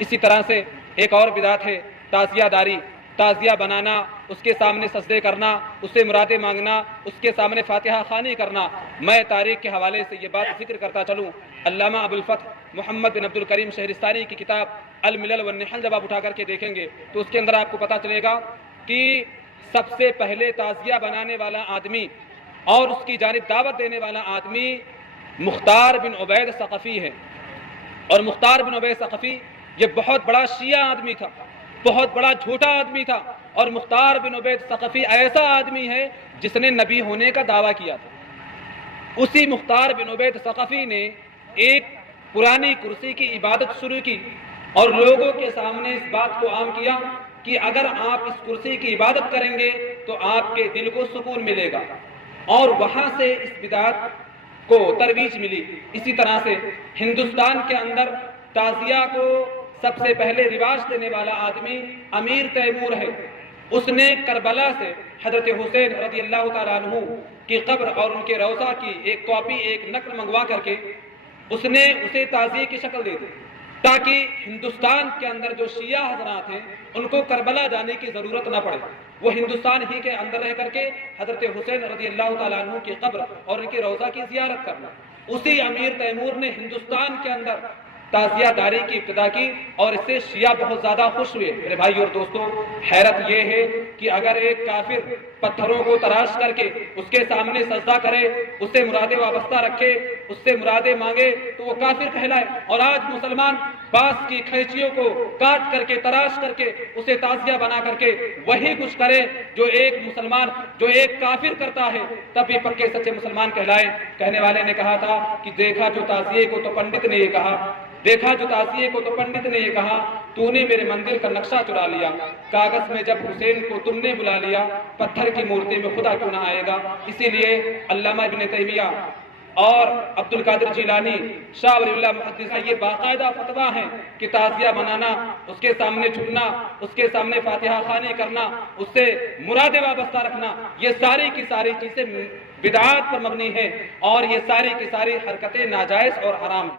اسی طرح سے ایک اور بدعت ہے تعزیہ داری، تعزیہ بنانا، اس کے سامنے سجدے کرنا، اس سے مرادیں مانگنا، اس کے سامنے فاتحہ خوانی کرنا۔ میں تاریخ کے حوالے سے یہ بات ذکر کرتا چلوں، علامہ ابو الفتح محمد بن عبد الکریم شہرستانی کی کتاب الملل والنحل جب آپ اٹھا کر کے دیکھیں گے تو اس کے اندر آپ کو پتہ چلے گا کہ سب سے پہلے تعزیہ بنانے والا آدمی اور اس کی جانب دعوت دینے والا آدمی مختار بن عبید ثقفی ہے۔ اور مختار بن عبید ثقفی یہ بہت بڑا شیعہ آدمی تھا، بہت بڑا جھوٹا آدمی تھا، اور مختار بن عبید ثقفی ایسا آدمی ہے جس نے نبی ہونے کا دعویٰ کیا تھا۔ اسی مختار بن عبید ثقفی نے ایک پرانی کرسی کی عبادت شروع کی اور لوگوں کے سامنے اس بات کو عام کیا کہ اگر آپ اس کرسی کی عبادت کریں گے تو آپ کے دل کو سکون ملے گا، اور وہاں سے اس بدعت کو ترویج ملی۔ اسی طرح سے ہندوستان کے اندر تعزیہ کو سب سے پہلے رواج دینے والا آدمی امیر تیمور ہے۔ اس نے کربلا سے حضرت حسین رضی اللہ تعالیٰ عنہ کی قبر اور ان کے روضہ کی ایک کاپی، ایک نقل منگوا کر کے اس نے اسے تعزیے کی شکل دے دی، تاکہ ہندوستان کے اندر جو شیعہ حضرات ہیں ان کو کربلا جانے کی ضرورت نہ پڑے، وہ ہندوستان ہی کے اندر رہ کر کے حضرت حسین رضی اللہ تعالیٰ عنہ کی قبر اور ان کے روضہ کی زیارت کرنا۔ اسی امیر تیمور نے ہندوستان کے اندر تعزیہ داری کی ابتدا کی اور اس سے شیعہ بہت زیادہ خوش ہوئے۔ میرے بھائی اور دوستوں، حیرت یہ ہے کہ اگر ایک کافر پتھروں کو تراش کر کے اس کے سامنے سجدہ کرے، اس سے مرادیں وابستہ رکھے، اس سے مرادیں مانگے تو وہ کافر کہلائے، اور آج مسلمان بانس کی کھینچیوں کو کاٹ کر کے تراش کر کے اسے تعزیہ بنا کر کے وہی کچھ کرے جو ایک مسلمان، جو ایک کافر کرتا ہے، تب یہ پکے سچے مسلمان کہلائے۔ کہنے والے نے کہا تھا کہ دیکھا جو تعزیے کو تو پنڈت نے یہ کہا، دیکھا جو تعزیے کو تو پنڈت نے یہ کہا، تو نے میرے مندر کا نقشہ چرا لیا، کاغذ میں جب حسین کو تم نے بلا لیا، پتھر کی مورتی میں خدا کیوں نہ آئے گا۔ اسی لیے علامہ ابن تیمیہ اور عبد القادر جیلانی، شاہ ولی اللہ محدث سے یہ باقاعدہ فتویٰ ہیں کہ تعزیہ بنانا، اس کے سامنے جھکنا، اس کے سامنے فاتحہ خوانی کرنا، اس سے مرادیں وابستہ رکھنا، یہ ساری کی ساری چیزیں بدعات پر مبنی ہیں، اور یہ ساری کی ساری حرکتیں ناجائز اور حرام ہیں۔